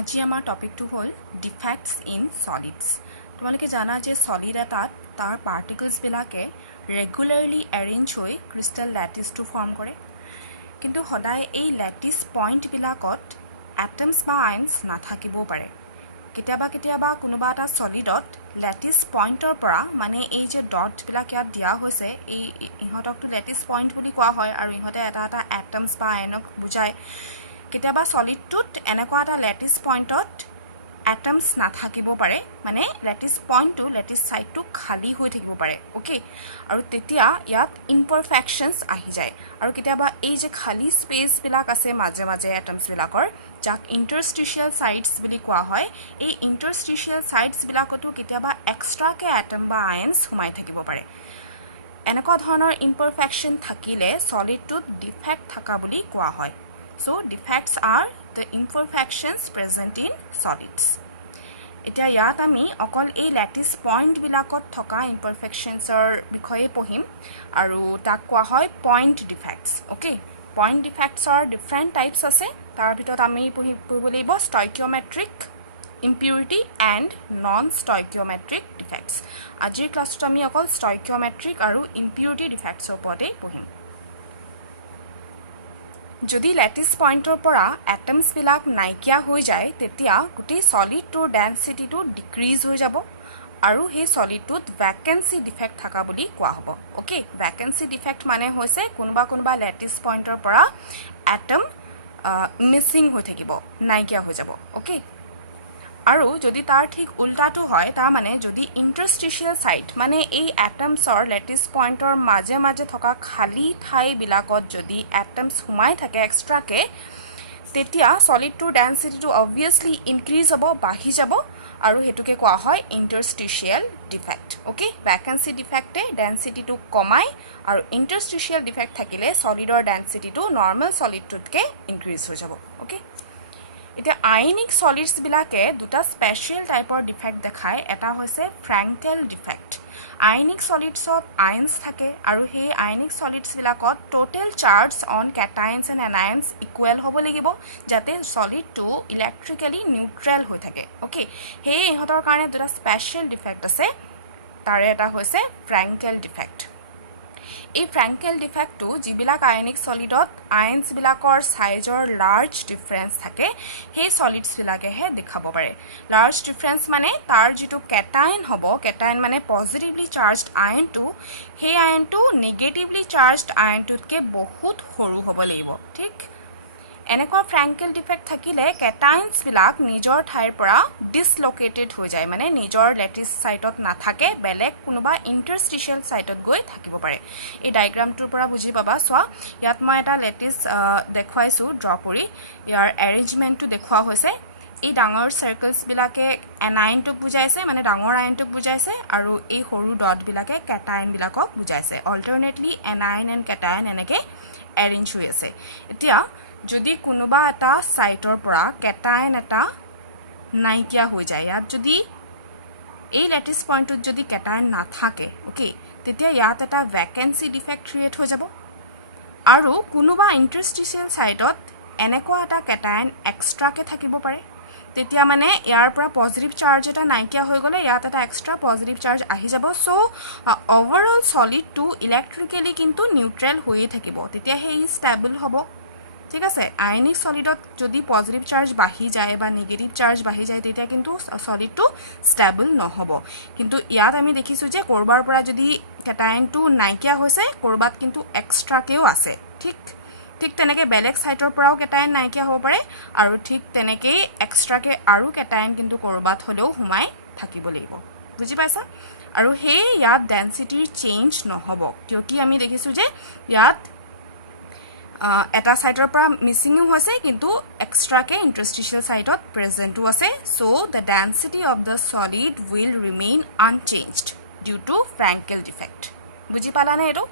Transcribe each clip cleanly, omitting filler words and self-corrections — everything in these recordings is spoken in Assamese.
আজি আমাৰ টপিকটো হ'ল ডিফেক্টছ ইন সলিডছ। তোমালোকে জানা যে সলিড এটাত তাৰ পাৰ্টিকলছবিলাকে ৰেগুলাৰলি এৰেঞ্জ হৈ ক্ৰিষ্টেল লেটিছটো ফৰ্ম কৰে, কিন্তু সদায় এই লেটিছ পইণ্টবিলাকত এটমছ বা আয়নছ নাথাকিবও পাৰে। কেতিয়াবা কোনোবা এটা সলিডত লেটিছ পইণ্টৰ পৰা মানে এই যে ডটবিলাক ইয়াত দিয়া হৈছে, এই ইহঁতকতো লেটিছ পইণ্ট বুলি কোৱা হয় আৰু ইহঁতে এটা এটা এটমছ বা আয়নক বুজায়। কেতিয়াবা সলিডটোত এনেকুৱা এটা লেটিছ পইণ্টত এটমছ নাথাকিব পাৰে, মানে লেটিছ পইণ্টটো লেটিছ ছাইডটো খালী হৈ থাকিব পাৰে, অ'কে। আৰু তেতিয়া ইয়াত ইমপাৰফেকশ্যনছ আহি যায়। আৰু কেতিয়াবা এই যে খালী স্পেচবিলাক আছে মাজে মাজে এটমছবিলাকৰ, যাক ইণ্টাৰষ্টিচিয়েল ছাইডছ বুলি কোৱা হয়, এই ইণ্টাৰষ্টিচিয়েল ছাইডছবিলাকতো কেতিয়াবা এক্সট্ৰাকৈ এটম বা আয়নছ সোমাই থাকিব পাৰে। এনেকুৱা ধৰণৰ ইমপাৰফেকশ্যন থাকিলে সলিডটোত ডিফেক্ট থকা বুলি কোৱা হয়। So, defects are the imperfections present in solids. এতিয়া ইয়াত আমি অকল এই লেটিছ পইণ্টবিলাকত থকা ইমপাৰফেকশ্যনছৰ বিষয়ে পঢ়িম আৰু তাক কোৱা হয় পইণ্ট ডিফেক্টছ, অ'কে। পইণ্ট ডিফেক্টছৰ ডিফাৰেণ্ট টাইপছ আছে। তাৰ ভিতৰত আমি পঢ়িব লাগিব ষ্টয়কিঅমেট্ৰিক, ইম্পিউৰিটি এণ্ড নন ষ্টয়কিঅমেট্ৰিক ডিফেক্টছ। আজিৰ ক্লাছটোত আমি অকল ষ্টয়কিঅমেট্ৰিক আৰু ইম্পিউৰিটি ডিফেক্টছৰ ওপৰতেই পঢ়িম। যদি লেটিছ পইণ্টৰ পৰা এটমছবিলাক নাইকিয়া হৈ যায়, তেতিয়া গোটেই সলিডটোৰ ডেনচিটিটো ডিক্ৰিজ হৈ যাব আৰু সেই সলিডটোত ভেকেঞ্চি ডিফেক্ট থকা বুলি কোৱা হ'ব, অ'কে। ভেকেঞ্চি ডিফেক্ট মানে হৈছে কোনোবা লেটিছ পইণ্টৰ পৰা এটম মিছিং হৈ থাকিব, নাইকিয়া হৈ যাব, অ'কে। আৰু যদি তাৰ ঠিক উল্টাটো হয়, তাৰমানে যদি ইণ্টাৰষ্টিচিয়েল ছাইট মানে এই এটমছৰ লেটিছ পইণ্টৰ মাজে মাজে থকা খালী ঠাইবিলাকত যদি এটমছ সোমাই থাকে এক্সট্ৰাকৈ, তেতিয়া সলিডটোৰ ডেনচিটিটো অবভিয়াছলি ইনক্ৰিজ হ'ব, বাঢ়ি যাব, আৰু সেইটোকে কোৱা হয় ইণ্টাৰষ্টিচিয়েল ডিফেক্ট, অ'কে। ভেকেঞ্চি ডিফেক্টে ডেনচিটিটো কমায় আৰু ইণ্টাৰষ্টিচিয়েল ডিফেক্ট থাকিলে সলিডৰ ডেনচিটিটো নৰ্মেল সলিডটোতকৈ ইনক্ৰিজ হৈ যাব, অ'কে। এতিয়া আয়নিক সলিডছবিলাকে দুটা স্পেচিয়েল টাইপৰ ডিফেক্ট দেখায়। এটা হৈছে ফ্ৰেংকেল ডিফেক্ট। আয়নিক সলিডছত আয়নছ থাকে আৰু সেই আয়নিক সলিডছবিলাকত total charge on cations and anions equal হ'ব লাগিব, যাতে সলিডটো ইলেক্ট্ৰিকেলি নিউট্ৰেল হৈ থাকে, অ'কে। সেয়ে ইহঁতৰ কাৰণে দুটা স্পেচিয়েল ডিফেক্ট আছে। তাৰে এটা হৈছে ফ্ৰেংকেল ডিফেক্ট। এই ফ্ৰেংকেল ডিফেক্টটো যিবিলাক আয়নিক সলিডত আয়নছবিলাকৰ ছাইজৰ লাৰ্জ ডিফাৰেঞ্চ থাকে, সেই সলিডছবিলাকেহে দেখাব পাৰে। লাৰ্জ ডিফাৰেঞ্চ মানে তাৰ যিটো কেটায়ন হ'ব, কেটায়ন মানে পজিটিভলি চাৰ্জড আয়নটো, সেই আয়নটো নিগেটিভলি চাৰ্জড আয়নটোতকৈ বহুত সৰু হ'ব লাগিব, ঠিক। এনেকুৱা ফ্ৰেংকেল ডিফেক্ট থাকিলে কেটায়নছবিলাক নিজৰ ঠাইৰ পৰা ডিছলকেটেড হৈ যায়, মানে নিজৰ লেটিছ ছাইটত নাথাকে, বেলেগ কোনোবা ইণ্টাৰষ্টিচিয়েল ছাইটত গৈ থাকিব পাৰে। এই ডায়েগ্ৰামটোৰ পৰা বুজি পাবা। চোৱা, ইয়াত মই এটা লেটিছ দেখুৱাইছোঁ ড্ৰ কৰি। ইয়াৰ এৰেঞ্জমেণ্টটো দেখুওৱা হৈছে। এই ডাঙৰ চাৰ্কলছবিলাকে এনায়নটোক বুজাইছে, মানে ডাঙৰ আয়নটোক বুজাইছে, আৰু এই সৰু ডটবিলাকে কেটায়নবিলাকক বুজাইছে। অল্টাৰনেটলি এনায়ন এণ্ড কেটায়ন এনেকৈ এৰেঞ্জ হৈ আছে। এতিয়া যদি কোনোবা এটা ছাইটৰ পৰা কেটায়ন এটা নাইকিয়া হৈ যায়, ইয়াত যদি এই লেটিছ পইণ্টটোত যদি কেটায়ন নাথাকে, অ'কে, তেতিয়া ইয়াত এটা ভেকেঞ্চি ডিফেক্ট ক্ৰিয়েট হৈ যাব। আৰু কোনোবা ইণ্টাৰষ্টিচিয়েল ছাইটত এনেকুৱা এটা কেটায়ন এক্সট্ৰাকৈ থাকিব পাৰে, তেতিয়া মানে ইয়াৰ পৰা পজিটিভ চাৰ্জ এটা নাইকিয়া হৈ গ'লে ইয়াত এটা এক্সট্ৰা পজিটিভ চাৰ্জ আহি যাব। চ' অভাৰঅল সলিডটো ইলেক্ট্ৰিকেলি কিন্তু নিউট্ৰেল হৈয়ে থাকিব, তেতিয়া সেই ষ্টেবল হ'ব, ঠিক আছে। আয়নিক সলিডত যদি পজিটিভ চাৰ্জ বাঢ়ি যায় বা নিগেটিভ চাৰ্জ বাঢ়ি যায়, তেতিয়া কিন্তু সলিডটো ষ্টেবল নহ'ব। কিন্তু ইয়াত আমি দেখিছোঁ যে ক'ৰবাৰ পৰা যদি কেটায়নটো নাইকিয়া হৈছে, ক'ৰবাত কিন্তু এক্সট্ৰাকৈও আছে, ঠিক তেনেকৈ বেলেগ ছাইটৰ পৰাও কেটায়ন নাইকিয়া হ'ব পাৰে, আৰু ঠিক তেনেকেই এক্সট্ৰাকৈ আৰু কেটায়ন কিন্তু ক'ৰবাত হ'লেও সোমাই থাকিব লাগিব, বুজি পাইছা। আৰু সেই ইয়াত ডেনচিটিৰ চেঞ্জ নহ'ব, কিয় কি আমি দেখিছোঁ যে ইয়াত এটা ছাইটৰ পৰা মিছিঙো হৈছে, কিন্তু এক্সট্ৰাকৈ ইণ্টাৰষ্টিচিয়েল ছাইটত প্ৰেজেণ্টো আছে। So' the density of the solid will remain unchanged due to Frenkel defect, বুজি পালানে এইটো।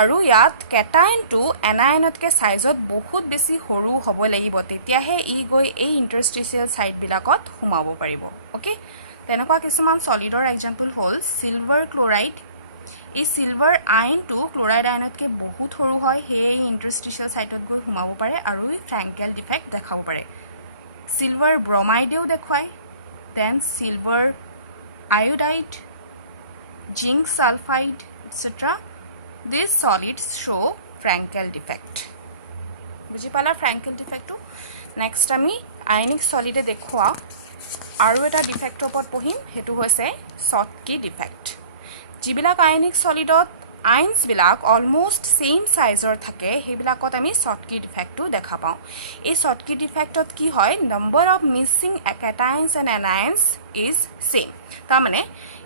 আৰু ইয়াত কেটায়নটো এনায়নতকৈ ছাইজত বহুত বেছি সৰু হ'ব লাগিব, তেতিয়াহে ই গৈ এই ইণ্টাৰষ্টিচিয়েল ছাইটবিলাকত সোমাব পাৰিব, অ'কে। তেনেকুৱা কিছুমান সলিডৰ এক্সাম্পল হ'ল চিলভাৰ ক্লৰাইড। এই চিলভাৰ আয়নটো ক্লৰাইড আয়নতকৈ বহুত সৰু হয়, সেয়ে ইণ্টাৰষ্টিচিয়েল ছাইটত গৈ সোমাব পাৰে আৰু ফ্ৰেংকেল ডিফেক্ট দেখাব পাৰে। সিলভাৰ ব্ৰমাইডেও দেখুৱায়, then silver iodide, zinc sulphide এটসেট্ৰা। দিছ সলিডছ শ্ব' ফ্ৰেংকেল ডিফেক্ট। বুজি পালা ফ্ৰেংকেল ডিফেক্টটো? নেক্সট আমি আয়নিক সলিডে দেখুৱা আৰু এটা ডিফেক্টৰ ওপৰত পঢ়িম, সেইটো হৈছে শৰ্টকি ডিফেক্ট। যিবিলাক আয়নিক সলিডত আইনছবিলাক অলমোষ্ট সেম সাইজৰ থাকে সেইবিলাকত আমি শৰ্টকি ডিফেক্টটো দেখা পাওঁ। এই শৰ্টকি ডিফেক্টত কি হয়, number of missing cations and anions is same. তাৰমানে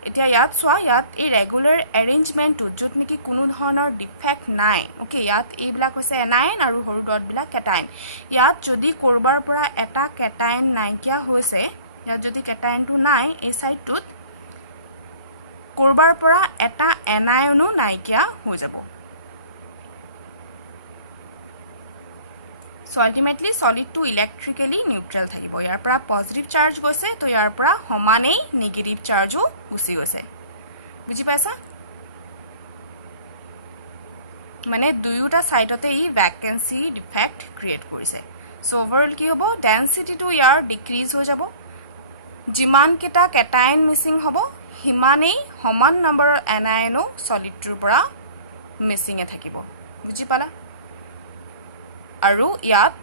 এতিয়া ইয়াত চোৱা, ইয়াত এই ৰেগুলাৰ এৰেঞ্জমেণ্টটোত য'ত নেকি কোনো ধৰণৰ ডিফেক্ট নাই, অ'কে, ইয়াত এইবিলাক হৈছে এনাইন আৰু সৰু ডটবিলাক কেটাইন। ইয়াত যদি ক'ৰবাৰ পৰা এটা কেটাইন নাইকিয়া হৈছে, ইয়াত যদি কেটাইনটো নাই এই ছাইডটোত, ক'ৰবাৰ পৰা এটা এনায়নো নাইকিয়া হৈ যাব। সো আল্টিমেটলি সলিডটো ইলেক্ট্ৰিকেলি নিউট্ৰেল থাকিব। ইয়াৰ পৰা পজিটিভ চাৰ্জ গৈছে, তো ইয়াৰ পৰা সমানেই নিগেটিভ চাৰ্জো গুচি গৈছে। বুজি পাইছা? মানে দুয়োটা সাইডতে ই ভ্যাকেন্সি ডিফেক্ট ক্ৰিয়েট কৰিছে। সো ওভাৰঅল কি হ'ব, ডেন্সিটিটো ইয়াৰ ডিক্ৰিজ হৈ যাব। যিমান কেইটা কেটাইন মিছিং হ'ব সিমানেই সমান নম্বৰৰ এনায়নো সলিডটোৰ পৰা মিছিঙে থাকিব। বুজি পালা? আৰু ইয়াত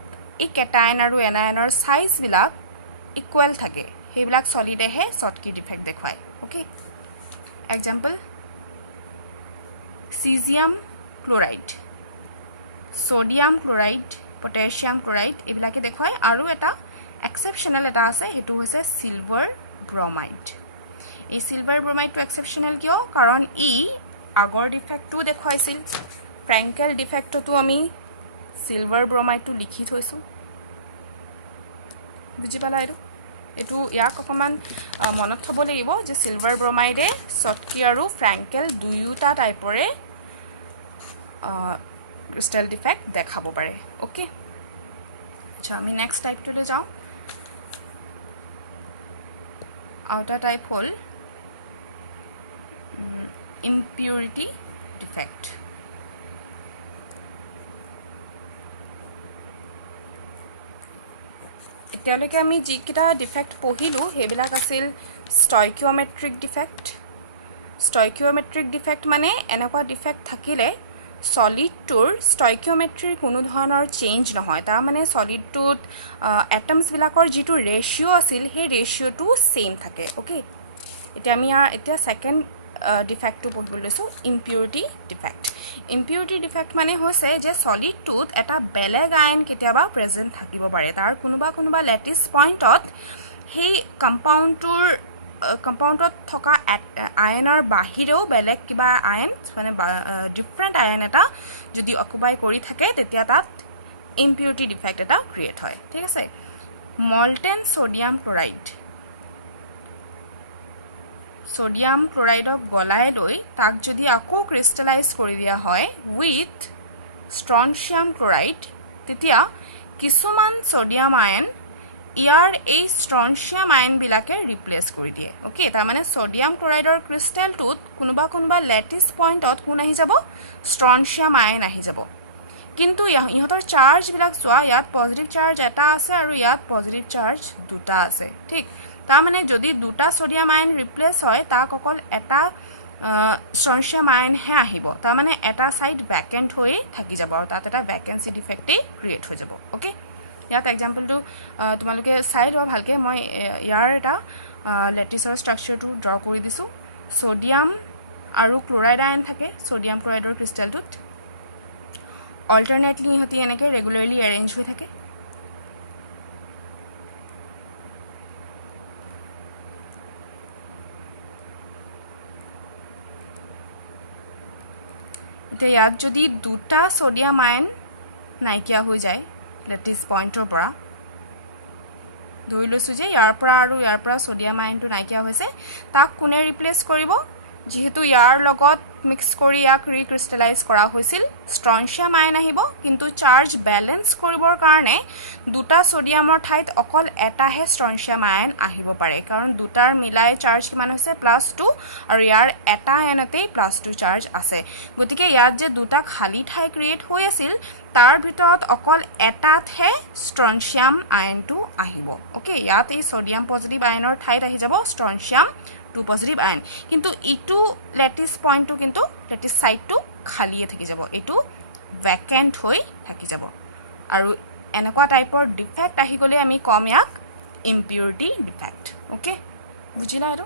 এই কেটাইন আৰু এনায়নৰ সাইজবিলাক ইকুৱেল থাকে, সেইবিলাক সলিডেহে শৰ্টকি ডিফেক্ট দেখুৱায়। Okay, example cesium chloride, sodium chloride, potassium chloride এইবিলাকে দেখুৱায়। আৰু এটা এক্সেপশ্যনেল এটা আছে, সেইটো হৈছে সিলভাৰ ব্ৰমাইড। এই সিলভাৰ ব্ৰমাইডটো এক্সেপশ্যনেল কিয়? কাৰণ ই আগৰ ডিফেক্টটো দেখুৱাইছিল। ফ্ৰেংকেল ডিফেক্টতো আমি সিলভাৰ ব্ৰমাইডটো লিখি থৈছোঁ। বুজি পালা? এইটো ইয়াক অকণমান মনত থ'ব লাগিব যে সিলভাৰ ব্ৰমাইডে শৰ্টকি আৰু ফ্ৰেংকেল দুয়োটা টাইপৰে ক্ৰিষ্টেল ডিফেক্ট দেখাব পাৰে। অ'কে, আচ্ছা আমি নেক্সট টাইপটোলৈ যাওঁ। আৰু এটা টাইপ হ'ল ইম্পিউৰিটি ডিফেক্ট। এতিয়ালৈকে আমি যিকেইটা ডিফেক্ট পঢ়িলোঁ সেইবিলাক আছিল ষ্টয়কিঅমেট্ৰিক ডিফেক্ট। ষ্টয়কিঅমেট্ৰিক ডিফেক্ট মানে এনেকুৱা ডিফেক্ট থাকিলে সলিডটোৰ ষ্টয়কিঅমেট্ৰিৰ কোনো ধৰণৰ চেঞ্জ নহয়। তাৰমানে সলিডটোত এটমছবিলাকৰ যিটো ৰেচিঅ' আছিল সেই ৰেচিঅ'টো সেম থাকে। অ'কে, এতিয়া আমি এতিয়া ছেকেণ্ড ডিফেক্টটো পঢ়িব লৈছোঁ, ইম্পিউৰিটি ডিফেক্ট। ইম্পিউৰিটি ডিফেক্ট মানে হৈছে যে সলিডটোত এটা বেলেগ আয়ন কেতিয়াবা প্ৰেজেণ্ট থাকিব পাৰে। তাৰ কোনোবা লেটিছ পইণ্টত সেই কম্পাউণ্ডত থকা আয়নৰ বাহিৰেও বেলেগ কিবা আয়ন মানে ডিফাৰেণ্ট আয়ন এটা যদি অকুপাই কৰি থাকে তেতিয়া তাত ইম্পিউৰিটি ডিফেক্ট এটা ক্ৰিয়েট হয়। ঠিক আছে, মল্টেন সোডিয়াম ক্লোৰাইড, সোডিয়াম ক্লোৰাইডক গলাই লৈ তাক যদি আকৌ ক্ৰিষ্টেলাইজ কৰি দিয়া হয় উইথ ষ্ট্ৰনচিয়াম ক্লোৰাইড, তেতিয়া কিছুমান সোডিয়াম আয়ন ইয়াৰ এই ষ্ট্ৰনচিয়াম আয়নবিলাকে ৰিপ্লেচ কৰি দিয়ে। অ'কে, তাৰমানে সোডিয়াম ক্লোৰাইডৰ ক্ৰিষ্টেলটোত কোনোবা লেটিছ পইণ্টত কোন আহি যাব, ষ্ট্ৰনচিয়াম আয়ন আহি যাব। কিন্তু ইহঁতৰ চাৰ্জবিলাক চোৱা, ইয়াত পজিটিভ চাৰ্জ এটা আছে আৰু ইয়াত পজিটিভ চাৰ্জ দুটা আছে। ঠিক, তাৰমানে যদি দুটা সোডিয়াম আয়ন ৰিপ্লেচ হয় তাক অকল এটা ষ্ট্ৰনচিয়াম আয়নহে আহিব। তাৰমানে এটা ছাইড ভেকেণ্ট হৈয়ে থাকি যাব আৰু তাত এটা ভেকেঞ্চি ডিফেক্টেই ক্ৰিয়েট হৈ যাব। অ'কে, ইয়াত এক্সাম্পলটো তোমালোকে চাই লোৱা ভালকৈ। মই ইয়াৰ এটা লেটিছৰ ষ্ট্ৰাকচাৰটো ড্ৰ কৰি দিছোঁ। সোডিয়াম আৰু ক্লোৰাইড আয়ন থাকে সোডিয়াম ক্লোৰাইডৰ ক্ৰিষ্টেলটোত। অল্টাৰনেটলি ইহঁতি এনেকৈ ৰেগুলাৰলি এৰেঞ্জ হৈ থাকে। এতিয়া ইয়াত যদি দুটা সোডিয়াম আয়ন নাইকিয়া হৈ যায় লেটিছ পইণ্টৰ পৰা, ধৰি লৈছোঁ যে ইয়াৰ পৰা সোডিয়াম আয়নটো নাইকিয়া হৈছে, তাক কোনে ৰিপ্লেচ কৰিব? যিহেতু ইয়াৰ লগত মিক্স কৰি ইয়াক ৰিক্ৰিষ্টেলাইজ কৰা হৈছিল ষ্ট্ৰনচিয়াম আয়ন আহিব কিন্তু চাৰ্জ বেলেন্স কৰিবৰ কাৰণে দুটা সোডিয়ামৰ ঠাইত অকল এটাহে ষ্ট্ৰনচিয়াম আয়ন আহিব পাৰে কাৰণ দুটাৰ মিলাই চাৰ্জ কিমান হৈছে +2 আৰু ইয়াৰ এটা আয়নতেই +2 চাৰ্জ আছে গতিকে ইয়াত যে দুটা খালি ঠাই ক্ৰিয়েট হৈ আছিল তাৰ ভিতৰত অকল এটাতহে ষ্ট্ৰনচিয়াম আয়নটো আহিব ওকে ইয়াত এই সোডিয়াম পজিটিভ আয়নৰ ঠাইত আহি যাব ষ্ট্ৰনচিয়াম 2 পজিটিভ আয়ন কিন্তু ইটো লেটিস পইণ্টটো কিন্তু লেটিস সাইডটো খালিয়ে থাকি যাব এটো ভ্যাকেন্ট হৈ থাকি যাব আৰু এনেকুৱা টাইপৰ ডিফেক্ট আহি গলে আমি কম ইয়াক ইম্পিউৰিটি ডিফেক্ট ওকে বুজিলা আৰু